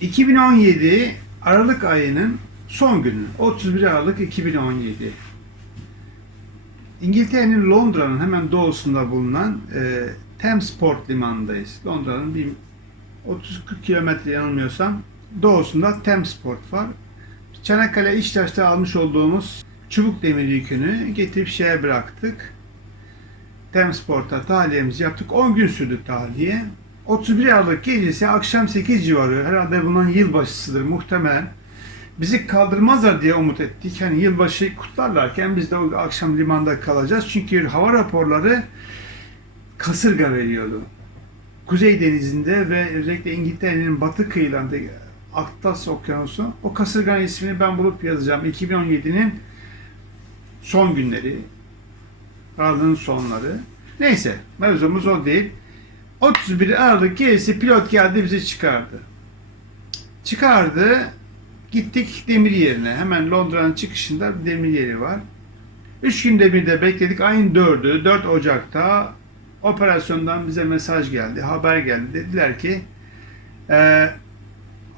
...2017 Aralık ayının son günü. 31 Aralık 2017. İngiltere'nin Londra'nın hemen doğusunda bulunan e, Thamesport limanındayız. Londra'nın bir 30-40 kilometre yanılmıyorsam doğusunda Thamesport var. Çanakkale İçtaş'ta almış olduğumuz çubuk demir yükünü getirip şeye bıraktık. Thamesport'a tahliyemizi yaptık. 10 gün sürdü tahliye. 31 Aralık gecesi akşam 8 civarı herhalde bunun yılbaşısıdır muhtemelen Bizi kaldırmazlar diye umut ettik. Hani yılbaşı kutlarlarken biz de o akşam limanda kalacağız. Çünkü hava raporları kasırga veriyordu. Kuzey Denizi'nde ve özellikle İngiltere'nin batı kıyılarında Atlas Okyanusu. O kasırganın ismini ben bulup yazacağım. 2017'nin son günleri, Aralığın sonları. Neyse, mevzumuz o değil. 31 Aralık gecesi pilot geldi bizi çıkardı. Çıkardı, gittik demir yerine. Hemen Londra'nın çıkışında bir demir yeri var. Üç gün demirde bekledik. Ayın 4'ü, 4 Ocak'ta operasyondan bize mesaj geldi, haber geldi. Dediler ki e,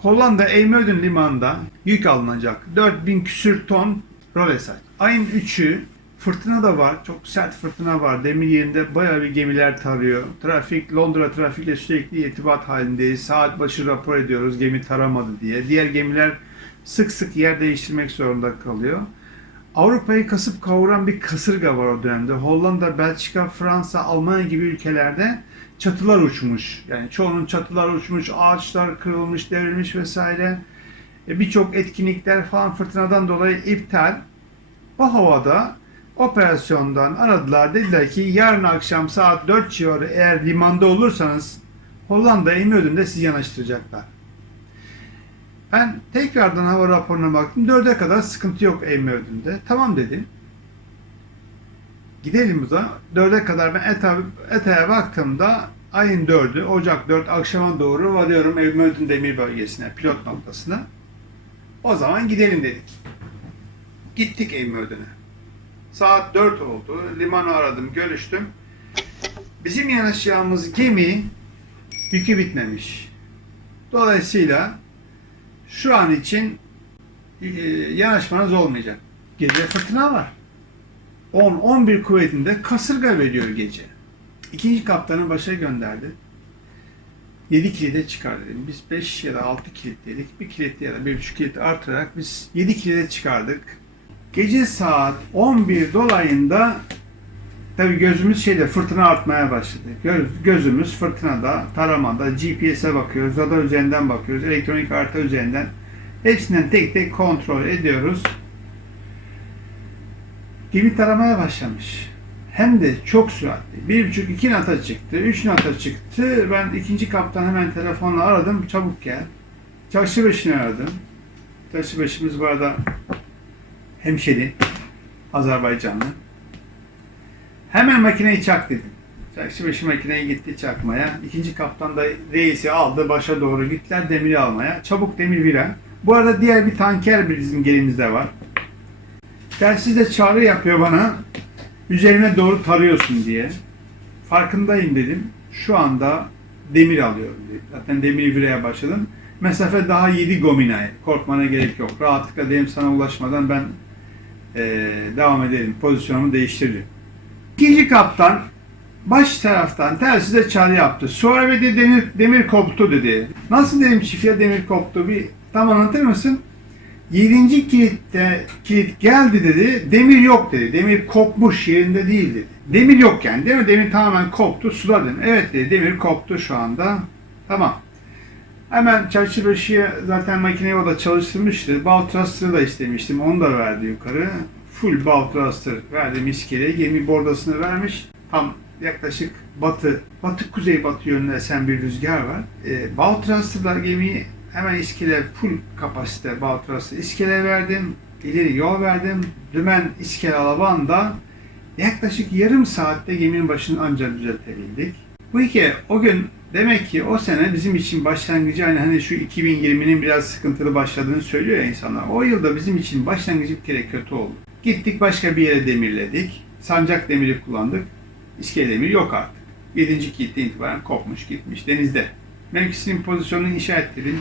Hollanda Eymöden limanında yük alınacak. 4000 küsür ton rolesaj. Ayın 3'ü fırtına da var. Çok sert fırtına var. Demir yerinde bayağı bir gemiler tarıyor. Trafik, Londra trafikle sürekli irtibat halindeyiz. Saat başı rapor ediyoruz gemi taramadı diye. Diğer gemiler sık sık yer değiştirmek zorunda kalıyor. Avrupa'yı kasıp kavuran bir kasırga var o dönemde. Hollanda, Belçika, Fransa, Almanya gibi ülkelerde çatılar uçmuş. Yani çoğunun çatılar uçmuş, ağaçlar kırılmış, devrilmiş vesaire. E, Birçok etkinlikler falan fırtınadan dolayı iptal. O havada operasyondan aradılar. Dediler ki yarın akşam saat 4 civarı eğer limanda olursanız Hollanda Eymödün'de sizi yanaştıracaklar. Ben tekrardan hava raporuna baktım. 4'e kadar sıkıntı yok Eymödün'de. Tamam dedim. Gidelim o zaman. 4'e kadar ben ETA, ETA'ya baktığımda ayın 4'ü Ocak 4 akşama doğru varıyorum Eymödün demir bölgesine, pilot noktasına. O zaman gidelim dedik. Gittik Eymödün'e. Saat 4 oldu. Limanı aradım, görüştüm. Bizim yanaşacağımız gemi yükü bitmemiş. Dolayısıyla şu an için e, yanaşmanız olmayacak. Gece fırtına var. 10-11 kuvvetinde kasırga veriyor gece. İkinci kaptanı başa gönderdi. 7 kilide çıkar dedim. Biz 5 ya da 6 kilit dedik. Bir kilit ya da 1,5 kilit artırarak biz 7 kilide çıkardık. Gece saat 11 dolayında tabi gözümüz şeyde fırtına artmaya başladı. Göz, gözümüz fırtınada, taramada, GPS'e bakıyoruz, radar üzerinden bakıyoruz, elektronik harita üzerinden. Hepsinden tek tek kontrol ediyoruz. Gemi taramaya başlamış. Hem de çok süratli. Bir buçuk iki nata çıktı, üç nata çıktı. Ben ikinci kaptan hemen telefonla aradım, çabuk gel. Çarşıbaşı'nı aradım. Çarşıbaşımız bu arada hemşeri, Azerbaycanlı. Hemen makineyi çak dedim. Çarşıbaşı makineyi gitti çakmaya. İkinci kaptan da reisi aldı, başa doğru gittiler demiri almaya. Çabuk demir viren. Bu arada diğer bir tanker bizim gelimizde var. Telsiz de çağrı yapıyor bana. Üzerine doğru tarıyorsun diye. Farkındayım dedim. Şu anda demir alıyorum dedi. Zaten demir vireye başladım. Mesafe daha 7 gominay. Korkmana gerek yok. Rahatlıkla dedim sana ulaşmadan ben eee, devam edelim. Pozisyonumu değiştiririm. İkinci kaptan baş taraftan telsize çağrı yaptı. Sonra ve de demir, demir koptu dedi. Nasıl dedim çiftliğe demir koptu bir tam anlatır mısın? Yedinci kilitte kilit geldi dedi. Demir yok dedi. Demir kopmuş yerinde değil dedi. Demir yok yani değil mi? Demir tamamen koptu. Suda dedim. Evet dedi. Demir koptu şu anda. Tamam. Hemen çarşıbaşıya zaten makineyi o da çalıştırmıştı. Baltraster'ı da istemiştim. Onu da verdi yukarı. Full Baltraster verdim iskeleye. Gemi bordasını vermiş. Tam yaklaşık batı, batı kuzey batı yönüne esen bir rüzgar var. E, Baltraster'da gemiyi hemen iskele full kapasite Baltraster iskele verdim. ileri yol verdim. Dümen İskele Alaban'da yaklaşık yarım saatte geminin başını ancak düzeltebildik. Bu hikaye o gün demek ki o sene bizim için başlangıcı hani, hani şu 2020'nin biraz sıkıntılı başladığını söylüyor ya insanlar. O yılda bizim için başlangıcı bir kere kötü oldu. Gittik başka bir yere demirledik. Sancak demiri kullandık. İskele demiri yok artık. 7. kitle itibaren kopmuş gitmiş denizde. Mevkisinin pozisyonunu işaretledim.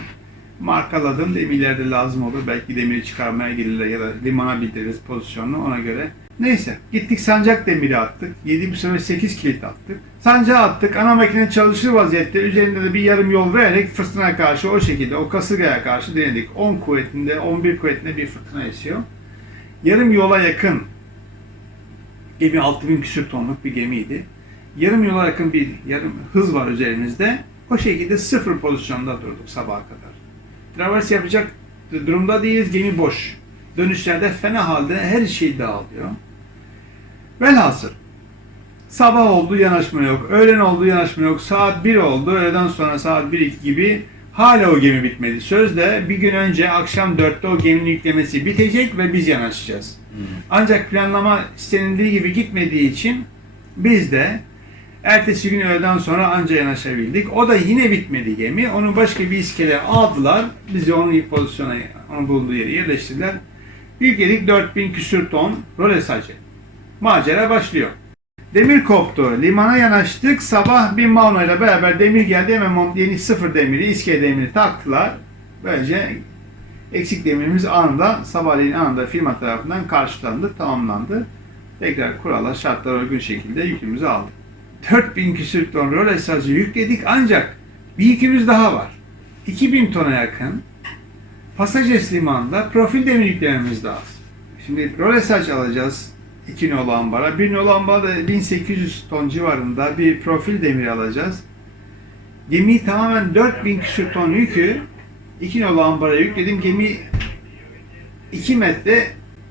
Markaladım. Demirlerde lazım olur. Belki demiri çıkarmaya gelirler ya da limana bildiririz pozisyonunu ona göre. Neyse gittik sancak demiri attık. 7 bu sefer 8 kilit attık. Sancağı attık. Ana makine çalışır vaziyette. Üzerinde de bir yarım yol vererek fırtınaya karşı o şekilde o kasırgaya karşı denedik. 10 kuvvetinde 11 kuvvetinde bir fırtına esiyor. Yarım yola yakın gemi 6000 küsür tonluk bir gemiydi. Yarım yola yakın bir yarım hız var üzerimizde. O şekilde sıfır pozisyonda durduk sabaha kadar. Travers yapacak durumda değiliz. Gemi boş. Dönüşlerde fena halde her şey dağılıyor. Velhasıl sabah oldu yanaşma yok. Öğlen oldu yanaşma yok. Saat 1 oldu. Öğleden sonra saat 1-2 gibi hala o gemi bitmedi. Sözde bir gün önce akşam 4'te o geminin yüklemesi bitecek ve biz yanaşacağız. Ancak planlama istenildiği gibi gitmediği için biz de ertesi gün öğleden sonra anca yanaşabildik. O da yine bitmedi gemi. Onu başka bir iskele aldılar. Bizi onun pozisyona, onun bulunduğu yere yerleştirdiler. Yükledik 4000 küsür ton role sacı. Macera başlıyor. Demir koptu. Limana yanaştık. Sabah bir Mauno ile beraber demir geldi. Hemen yeni sıfır demiri, iskele demiri taktılar. Böylece eksik demirimiz anında, sabahleyin anında firma tarafından karşılandı, tamamlandı. Tekrar kurala, şartlara uygun şekilde yükümüzü aldık. 4000 küsür ton rol esası yükledik ancak bir yükümüz daha var. 2000 tona yakın Pasajes limanında profil demir yüklememiz lazım. Şimdi rol esaj alacağız. 2 nolu ambara. 1 nolu ambara da 1800 ton civarında bir profil demir alacağız. Gemiyi tamamen 4000 küsür ton yükü 2 nolu ambara yükledim. Gemi 2 metre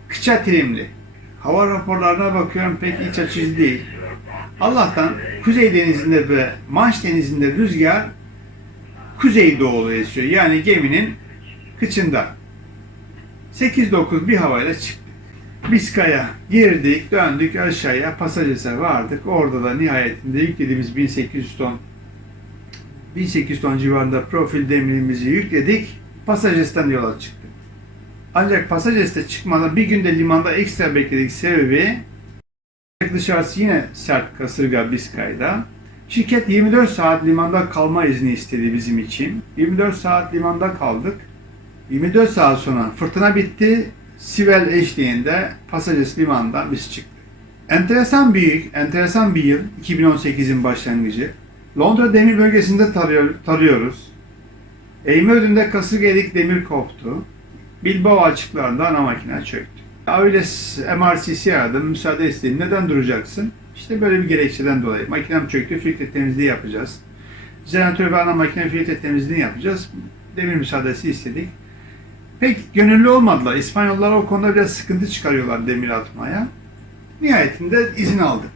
kıça trimli. Hava raporlarına bakıyorum pek iç açıcı değil. Allah'tan Kuzey Denizi'nde ve Manş Denizi'nde rüzgar kuzey doğulu esiyor. Yani geminin kıçında. 8-9 bir havayla çıktık. Biskaya girdik, döndük aşağıya, Pasajes'e vardık. Orada da nihayetinde yüklediğimiz 1800 ton 1800 ton civarında profil demirimizi yükledik. Pasajes'ten yola çıktık. Ancak Pasajes'te çıkmadan bir günde limanda ekstra bekledik sebebi dışarısı yine sert kasırga Biskay'da. Şirket 24 saat limanda kalma izni istedi bizim için. 24 saat limanda kaldık. 24 saat sonra fırtına bitti. Sivel eşliğinde Pasajes limanından biz çıktık. Enteresan bir enteresan bir yıl 2018'in başlangıcı. Londra demir bölgesinde tarıyor, tarıyoruz. Eğme ödünde kasırgelik demir koptu. Bilbao açıklarında ana makine çöktü. Öyle MRCC aradım, müsaade istedim. Neden duracaksın? İşte böyle bir gerekçeden dolayı. Makinem çöktü, filtre temizliği yapacağız. Jeneratör ve ana makine filtre temizliğini yapacağız. Demir müsaadesi istedik. Pek gönüllü olmadılar. İspanyollar o konuda biraz sıkıntı çıkarıyorlar demir atmaya. Nihayetinde izin aldık.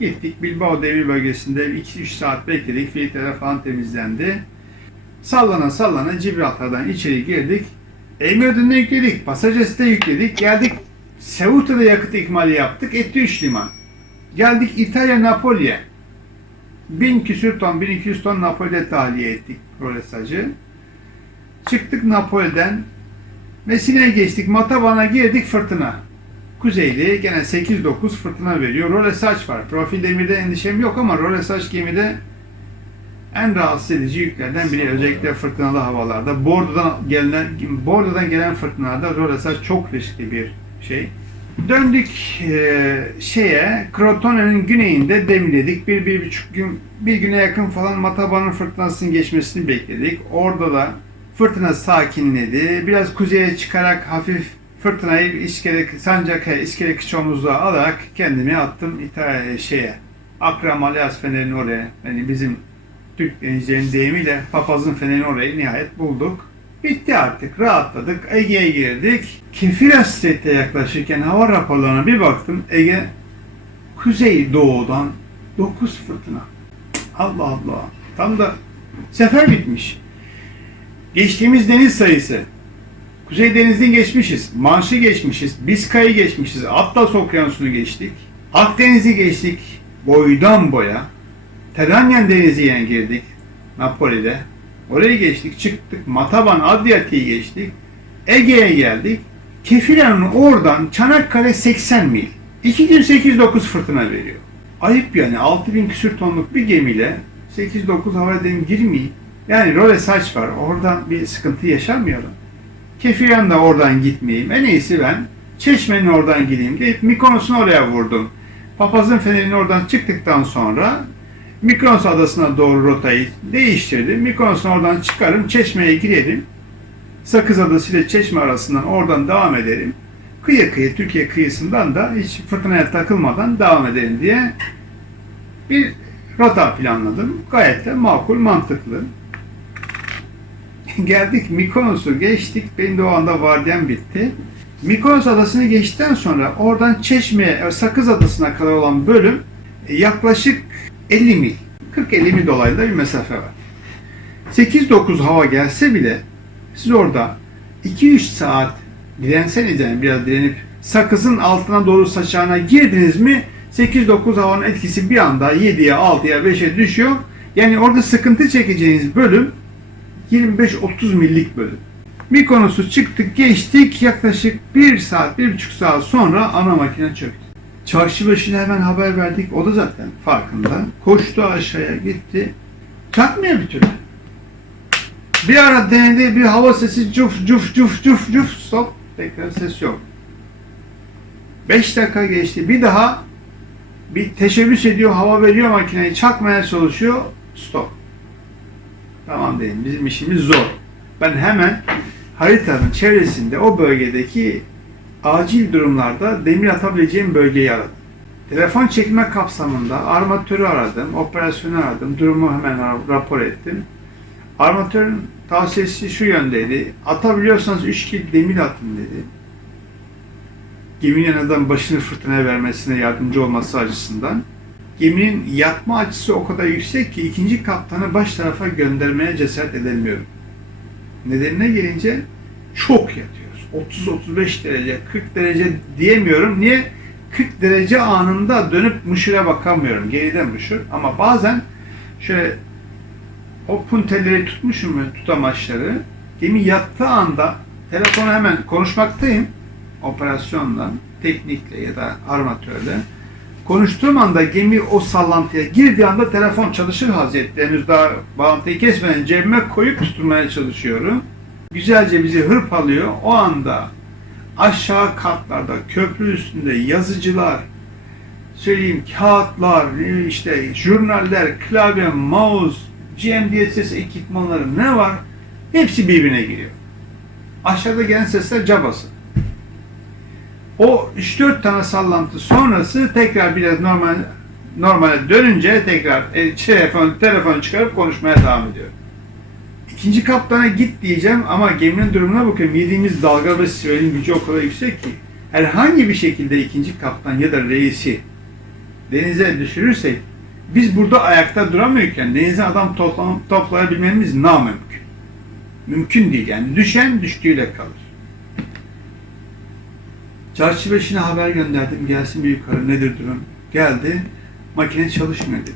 Gittik Bilbao demir bölgesinde 2-3 saat bekledik. Filtreler falan temizlendi. Sallana sallana Gibraltar'dan içeri girdik. Ödünde yükledik. Pasajes'te yükledik. Geldik Ceuta'da yakıt ikmali yaptık. Etti 3 liman. Geldik İtalya Napoli'ye. 1000 küsür ton, 1200 ton Napoli'de tahliye ettik prolesajı. Çıktık Napoli'den. Messine'ye geçtik. Matavan'a girdik fırtına. Kuzeyli gene 8-9 fırtına veriyor. Rolesaj var. Profil demirde endişem yok ama rolesaj gemide en rahatsız edici yüklerden biri. Özellikle fırtınalı havalarda. Bordo'dan gelen, Bordo'dan gelen fırtınalarda rolesaj çok riskli bir şey. Döndük e, şeye, Crotone'nin güneyinde demledik. Bir, bir buçuk gün, bir güne yakın falan Mataban'ın fırtınasının geçmesini bekledik. Orada da fırtına sakinledi. Biraz kuzeye çıkarak hafif fırtınayı İskele, Sancak'a, İskele Kıçomuzluğa alarak kendimi attım İtalya şeye. Akram Alias Fener'in oraya. Yani bizim Türk denizcilerin deyimiyle papazın fenerini oraya nihayet bulduk. Bitti artık. Rahatladık. Ege'ye girdik. Kefir Hasret'e yaklaşırken hava raporlarına bir baktım. Ege kuzey doğudan 9 fırtına. Allah Allah. Tam da sefer bitmiş. Geçtiğimiz deniz sayısı Kuzey Denizli'ni geçmişiz, Manş'ı geçmişiz, Biskay'ı geçmişiz, Atlas Okyanusu'nu geçtik, Akdeniz'i geçtik boydan boya, Tedanyen Denizi'ne girdik Napoli'de. Orayı geçtik, çıktık, Mataban, Adriyatik'i geçtik, Ege'ye geldik. Kefile'nin oradan Çanakkale 80 mil. 2 gün 8-9 fırtına veriyor. Ayıp yani 6000 küsür tonluk bir gemiyle 8-9 hava dedim girmeyeyim. Yani role saç var. Oradan bir sıkıntı yaşamayalım. Kefiren de oradan gitmeyeyim. En iyisi ben Çeşme'nin oradan gideyim deyip Mikonos'un oraya vurdum. Papazın Feneri'nin oradan çıktıktan sonra Mikonos adasına doğru rotayı değiştirdim. Mikonos'un oradan çıkarım, Çeşme'ye girelim. Sakız Adası ile Çeşme arasından oradan devam ederim. Kıyı kıyı, Türkiye kıyısından da hiç fırtınaya takılmadan devam edelim diye bir rota planladım. Gayet de makul, mantıklı. Geldik Mikonos'u geçtik. Benim de o anda vardiyam bitti. Mikonos adasını geçtikten sonra oradan Çeşme'ye, Sakız Adası'na kadar olan bölüm e, yaklaşık 50 mil. 40-50 mil dolayında bir mesafe var. 8-9 hava gelse bile siz orada 2-3 saat direnseniz yani biraz direnip sakızın altına doğru saçağına girdiniz mi 8-9 havanın etkisi bir anda 7'ye 6'ya 5'e düşüyor. Yani orada sıkıntı çekeceğiniz bölüm 25-30 millik bölüm. Mikonos'u çıktık geçtik yaklaşık 1 saat 1,5 saat sonra ana makine çöktü. Çarşı başına hemen haber verdik. O da zaten farkında. Koştu aşağıya gitti. Çakmıyor bir türlü. Bir ara denedi bir hava sesi cuf cuf cuf cuf cuf stop tekrar ses yok. 5 dakika geçti bir daha bir teşebbüs ediyor hava veriyor makineyi çakmaya çalışıyor stop. Tamam dedim bizim işimiz zor. Ben hemen haritanın çevresinde o bölgedeki acil durumlarda demir atabileceğim bölgeyi aradım. Telefon çekme kapsamında armatörü aradım, operasyonu aradım, durumu hemen rapor ettim. Armatörün tavsiyesi şu yöndeydi. Atabiliyorsanız 3 kil demir atın dedi. Geminin neden başını fırtınaya vermesine yardımcı olması açısından. Geminin yatma açısı o kadar yüksek ki ikinci kaptanı baş tarafa göndermeye cesaret edemiyorum. Nedenine gelince çok yatıyoruz. 30-35 derece, 40 derece diyemiyorum. Niye? 40 derece anında dönüp müşüre bakamıyorum. Geriden müşür. Ama bazen şöyle o punteleri tutmuşum mu tutamaçları. Gemi yattığı anda telefonu hemen konuşmaktayım operasyonla, teknikle ya da armatörle. Konuştuğum anda gemi o sallantıya girdiği anda telefon çalışır vaziyette. Henüz daha bağlantıyı kesmeden cebime koyup tutmaya çalışıyorum. Güzelce bizi hırpalıyor. O anda aşağı katlarda köprü üstünde yazıcılar, söyleyeyim kağıtlar, işte jurnaller, klavye, mouse, GMDSS ekipmanları ne var? Hepsi birbirine giriyor. Aşağıda gelen sesler cabası. O 3-4 tane sallantı sonrası tekrar biraz normal normale dönünce tekrar e, telefon, telefonu çıkarıp konuşmaya devam ediyor. İkinci kaptana git diyeceğim ama geminin durumuna bakıyorum. Yediğimiz dalga ve siverin gücü o kadar yüksek ki herhangi bir şekilde ikinci kaptan ya da reisi denize düşürürsek biz burada ayakta duramıyorken denize adam toplam, toplayabilmemiz namümkün. Mümkün değil yani. Düşen düştüğüyle kalır. Çarşı beşine haber gönderdim. Gelsin bir yukarı nedir durum? Geldi. Makine çalışmıyor dedi.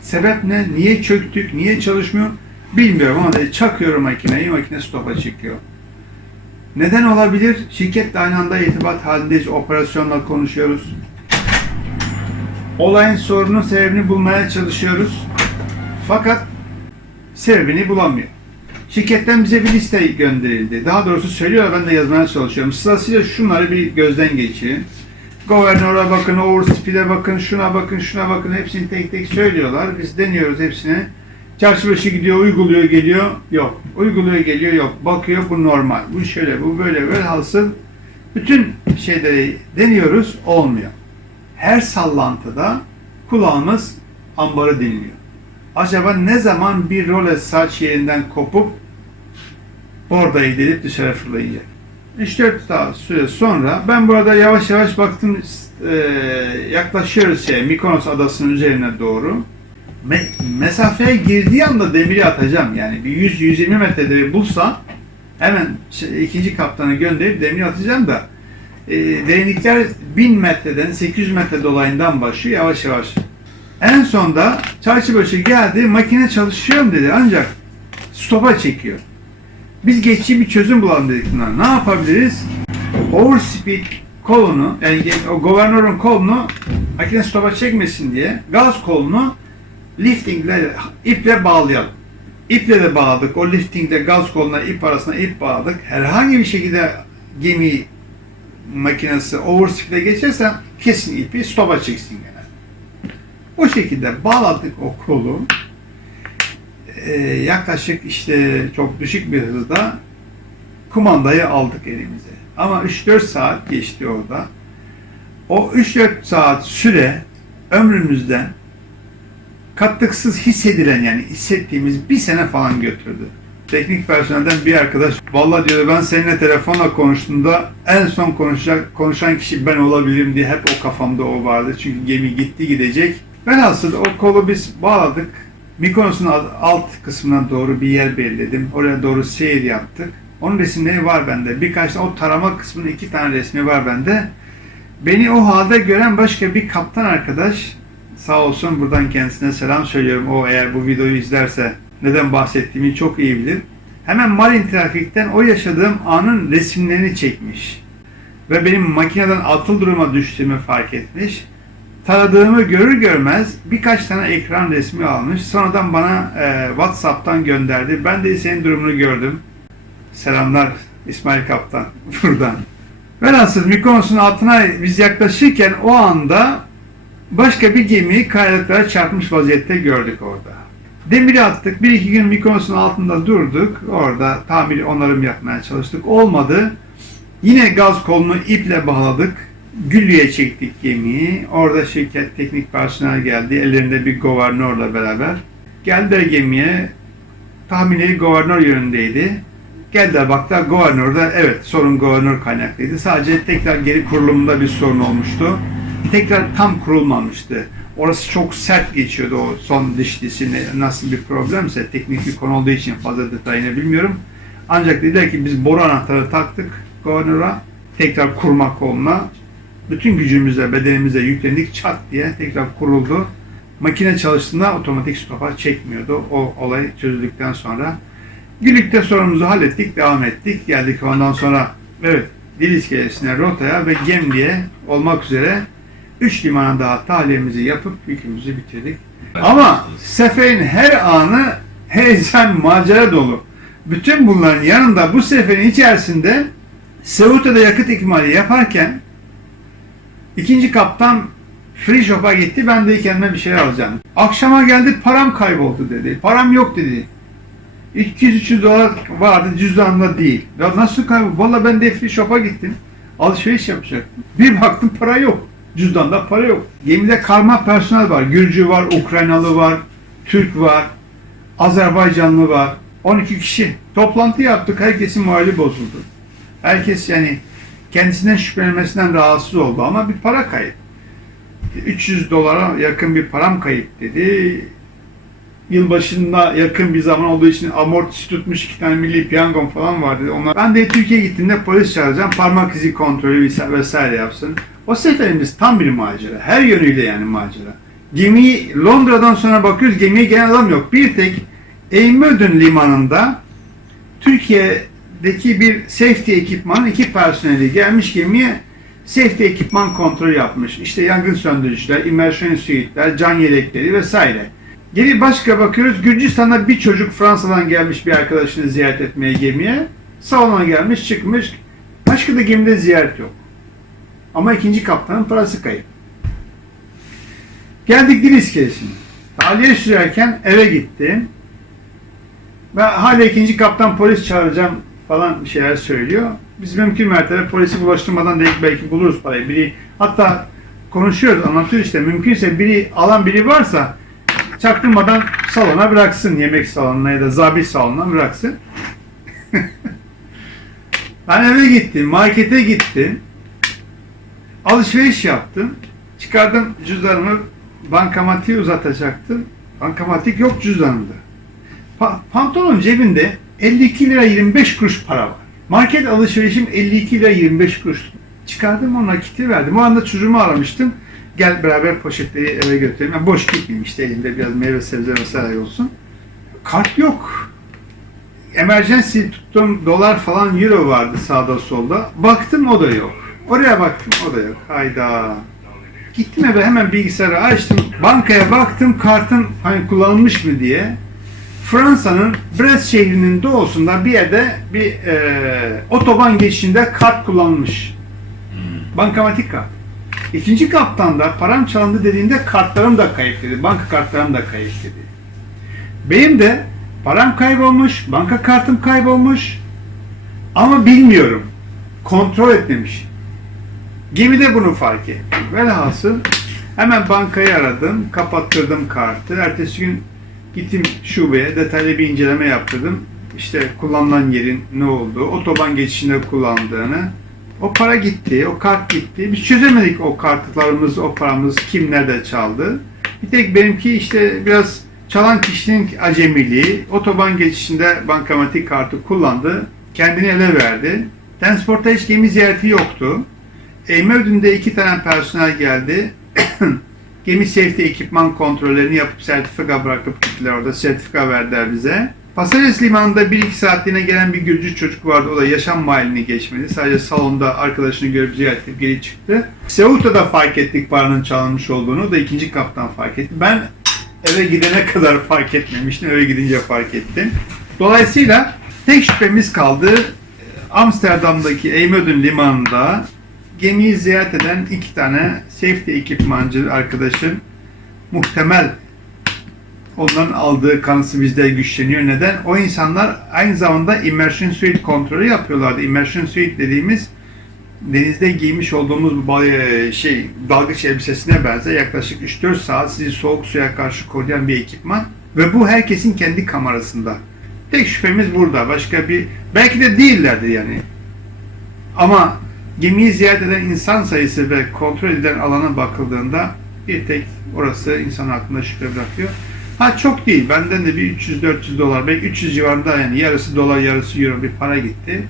Sebep ne? Niye çöktük? Niye çalışmıyor? Bilmiyorum ama dedi, çakıyorum makineyi. Makine stopa çıkıyor. Neden olabilir? Şirketle aynı anda irtibat halindeyiz. Operasyonla konuşuyoruz. Olayın sorunun sebebini bulmaya çalışıyoruz. Fakat sebebini bulamıyor. Şirketten bize bir liste gönderildi. Daha doğrusu söylüyor ben de yazmaya çalışıyorum. Sırasıyla şunları bir gözden geçirin. Governor'a bakın, Overspeed'e bakın, şuna bakın, şuna bakın. Hepsini tek tek söylüyorlar. Biz deniyoruz hepsini. Çarşı gidiyor, uyguluyor, geliyor. Yok. Uyguluyor, geliyor, yok. Bakıyor, bu normal. Bu şöyle, bu böyle, böyle. Hasıl bütün şeyleri deniyoruz, olmuyor. Her sallantıda kulağımız ambarı dinliyor. Acaba ne zaman bir role saç yerinden kopup orada gidip dışarı fırlayacak? 3-4 saat süre sonra ben burada yavaş yavaş baktım e, yaklaşıyoruz şey Mikonos adasının üzerine doğru. Me- mesafeye girdiği anda demiri atacağım yani bir 100-120 metrede bir bulsa Hemen şey, ikinci kaptanı gönderip demir atacağım da e, derinlikler 1000 metreden 800 metre dolayından başlıyor yavaş yavaş. En sonda çarşıbaşı geldi makine çalışıyorum dedi ancak stopa çekiyor. Biz geçici bir çözüm bulalım dedik buna. Ne yapabiliriz? Overspeed kolunu, yani o governörün kolunu makine stopa çekmesin diye gaz kolunu liftingle, iple bağlayalım. İple de bağladık. O liftingle gaz koluna ip arasına ip bağladık. Herhangi bir şekilde gemi makinesi overspeed'e geçerse kesin ipi stopa çeksin gene. O şekilde bağladık o kolu. Ee, yaklaşık işte çok düşük bir hızda kumandayı aldık elimize. Ama 3-4 saat geçti orada. O 3-4 saat süre ömrümüzden katıksız hissedilen yani hissettiğimiz bir sene falan götürdü. Teknik personelden bir arkadaş vallahi diyor ben seninle telefonla konuştuğumda en son konuşacak konuşan kişi ben olabilirim diye hep o kafamda o vardı. Çünkü gemi gitti gidecek. Velhasıl o kolu biz bağladık. Mikonos'un alt kısmına doğru bir yer belirledim. Oraya doğru seyir yaptık. Onun resimleri var bende. Birkaç tane o tarama kısmının iki tane resmi var bende. Beni o halde gören başka bir kaptan arkadaş sağ olsun buradan kendisine selam söylüyorum. O eğer bu videoyu izlerse neden bahsettiğimi çok iyi bilir. Hemen Marine Trafik'ten o yaşadığım anın resimlerini çekmiş. Ve benim makineden atıl duruma düştüğümü fark etmiş. Taradığımı görür görmez birkaç tane ekran resmi almış. Sonradan bana e, WhatsApp'tan gönderdi. Ben de senin durumunu gördüm. Selamlar İsmail Kaptan buradan. Velhasıl Mikonos'un altına biz yaklaşırken o anda başka bir gemiyi kayalıklara çarpmış vaziyette gördük orada. Demiri attık. Bir iki gün Mikonos'un altında durduk. Orada tamir onarım yapmaya çalıştık. Olmadı. Yine gaz kolunu iple bağladık. Güllü'ye çektik gemiyi. Orada şirket teknik personel geldi. Ellerinde bir governörle beraber. Geldiler gemiye. Tahminleri governör yönündeydi. Geldiler baktılar governörde evet sorun governör kaynaklıydı. Sadece tekrar geri kurulumunda bir sorun olmuştu. Tekrar tam kurulmamıştı. Orası çok sert geçiyordu o son dişlisi ne- nasıl bir problemse teknik bir konu olduğu için fazla detayını bilmiyorum. Ancak dediler ki biz boru anahtarı taktık governora tekrar kurma koluna. Bütün gücümüzle bedenimize yüklendik çat diye tekrar kuruldu. Makine çalıştığında otomatik stopa çekmiyordu. O olay çözüldükten sonra. Gülük'te sorunumuzu hallettik, devam ettik. Geldik ondan sonra evet dil iskelesine, rotaya ve Gemli'ye olmak üzere 3 limana daha tahliyemizi yapıp yükümüzü bitirdik. Ama seferin her anı heyecan, macera dolu. Bütün bunların yanında bu seferin içerisinde Ceute'de yakıt ikmali yaparken ikinci kaptan free shop'a gitti. Ben de kendime bir şeyler alacağım. Akşama geldi param kayboldu dedi. Param yok dedi. 200-300 dolar vardı cüzdanımda değil. Ya nasıl kayboldu? Valla ben de free shop'a gittim. Alışveriş yapacaktım. Bir baktım para yok. Cüzdanda para yok. Gemide karma personel var. Gürcü var, Ukraynalı var, Türk var, Azerbaycanlı var. 12 kişi. Toplantı yaptık. Herkesin morali bozuldu. Herkes yani kendisinden şüphelenmesinden rahatsız oldu ama bir para kayıp. 300 dolara yakın bir param kayıp dedi. Yılbaşında yakın bir zaman olduğu için amortisi tutmuş iki tane milli piyangom falan var dedi. Onlar, ben de Türkiye'ye gittiğimde polis çağıracağım. Parmak izi kontrolü vesaire yapsın. O seferimiz tam bir macera. Her yönüyle yani macera. Gemiyi Londra'dan sonra bakıyoruz gemiye gelen adam yok. Bir tek Eymödün limanında Türkiye'deki bir safety ekipmanın iki personeli gelmiş gemiye safety ekipman kontrolü yapmış. İşte yangın söndürücüler, immersion suitler, can yelekleri vesaire. Geri başka bakıyoruz Gürcistan'da bir çocuk Fransa'dan gelmiş bir arkadaşını ziyaret etmeye gemiye. Salona gelmiş çıkmış. Başka da gemide ziyaret yok. Ama ikinci kaptanın parası kayıp. Geldik dil iskelesine. Tahliye sürerken eve gittim. Ve hala ikinci kaptan polis çağıracağım falan şeyler söylüyor. Biz mümkün mertebe polisi bulaştırmadan dedik belki buluruz parayı. Biri, hatta konuşuyoruz, anlatıyor işte. Mümkünse biri alan biri varsa çaktırmadan salona bıraksın. Yemek salonuna ya da zabit salonuna bıraksın. ben eve gittim, markete gittim. Alışveriş yaptım. Çıkardım cüzdanımı bankamatiğe uzatacaktım. Bankamatik yok cüzdanımda. Pa- pantolon cebinde 52 lira 25 kuruş para var. Market alışverişim 52 lira 25 kuruş. Çıkardım o nakiti verdim. O anda çocuğumu aramıştım. Gel beraber poşetleri eve götürelim. Yani boş gitmeyeyim işte elimde biraz meyve sebze vesaire olsun. Kart yok. Emergency tuttum dolar falan euro vardı sağda solda. Baktım o da yok. Oraya baktım o da yok. Hayda. Gittim eve hemen bilgisayarı açtım. Bankaya baktım kartım hani kullanılmış mı diye. Fransa'nın Brest şehrinin doğusunda bir yerde bir e, otoban geçişinde kart kullanılmış. Bankamatik kart. İkinci kaptan da param çalındı dediğinde kartlarım da kayıp dedi. Banka kartlarım da kayıp dedi. Benim de param kaybolmuş, banka kartım kaybolmuş ama bilmiyorum. Kontrol etmemiş. Gemide bunu fark ettim. Velhasıl hemen bankayı aradım, kapattırdım kartı. Ertesi gün gittim şubeye, detaylı bir inceleme yaptırdım. İşte kullanılan yerin ne olduğu, otoban geçişinde kullandığını. O para gitti, o kart gitti. Biz çözemedik o kartlarımız, o paramız kim nerede çaldı. Bir tek benimki işte biraz çalan kişinin acemiliği, otoban geçişinde bankamatik kartı kullandı, kendini ele verdi. Transporta hiç gemi ziyareti yoktu. Eymödün'de iki tane personel geldi. Gemi safety ekipman kontrollerini yapıp sertifika bırakıp gittiler orada. Sertifika verdiler bize. Pasajes limanında 1-2 saatliğine gelen bir Gürcü çocuk vardı. O da yaşam mahallini geçmedi. Sadece salonda arkadaşını görüp ziyaret edip geri çıktı. Ceuta'da fark ettik paranın çalınmış olduğunu. O da ikinci kaptan fark etti. Ben eve gidene kadar fark etmemiştim. Eve gidince fark ettim. Dolayısıyla tek şüphemiz kaldı. Amsterdam'daki Eymödün limanında gemiyi ziyaret eden iki tane safety ekipmancı arkadaşın muhtemel onların aldığı kanısı bizde güçleniyor. Neden? O insanlar aynı zamanda immersion suit kontrolü yapıyorlardı. Immersion suit dediğimiz denizde giymiş olduğumuz bu bal- şey dalgıç elbisesine benzer yaklaşık 3-4 saat sizi soğuk suya karşı koruyan bir ekipman ve bu herkesin kendi kamerasında. Tek şüphemiz burada. Başka bir belki de değillerdi yani. Ama gemiyi ziyaret eden insan sayısı ve kontrol edilen alana bakıldığında bir tek orası insan aklında şüphe bırakıyor. Ha çok değil. Benden de bir 300-400 dolar, belki 300 civarında yani yarısı dolar, yarısı euro bir para gitti.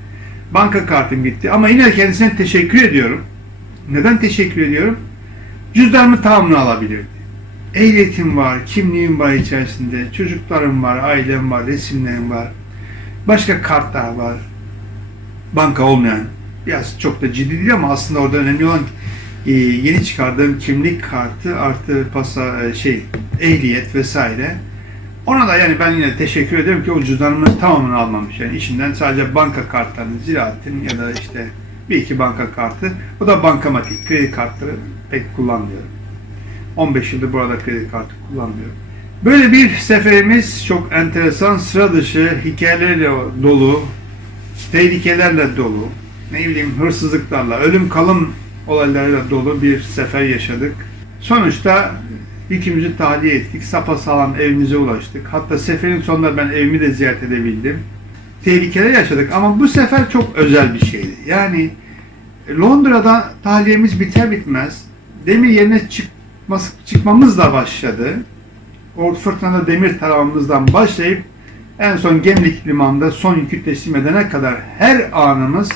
Banka kartım gitti. Ama yine kendisine teşekkür ediyorum. Neden teşekkür ediyorum? Cüzdanımı tamamını alabilirdi. Ehliyetim var, kimliğim var içerisinde, çocuklarım var, ailem var, resimlerim var. Başka kartlar var. Banka olmayan. Biraz çok da ciddi değil ama aslında orada önemli olan e, yeni çıkardığım kimlik kartı artı pasa e, şey ehliyet vesaire. Ona da yani ben yine teşekkür ediyorum ki o cüzdanımın tamamını almamış. Yani işinden sadece banka kartlarını, ziraatin ya da işte bir iki banka kartı. O da bankamatik, kredi kartları pek kullanmıyorum. 15 yıldır burada kredi kartı kullanmıyorum. Böyle bir seferimiz çok enteresan, sıra dışı, hikayelerle dolu, tehlikelerle dolu, ne bileyim hırsızlıklarla, ölüm kalım olaylarıyla dolu bir sefer yaşadık. Sonuçta yükümüzü tahliye ettik. Sapasağlam evimize ulaştık. Hatta seferin sonunda ben evimi de ziyaret edebildim. Tehlikeler yaşadık ama bu sefer çok özel bir şeydi. Yani Londra'da tahliyemiz biter bitmez demir yerine çıkması, çıkmamızla başladı. O fırtınada demir taramamızdan başlayıp en son Gemlik limanında son yükü teslim edene kadar her anımız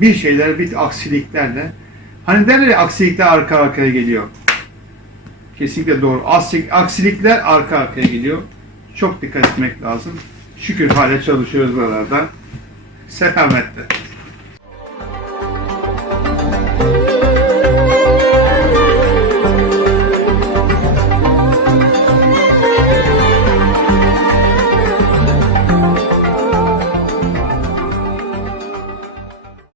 bir şeyler, bir aksiliklerle Hani derler ya aksilikler arka arkaya geliyor. Kesinlikle doğru. Aksilikler arka arkaya geliyor. Çok dikkat etmek lazım. Şükür hala çalışıyoruz buralarda. Selametle.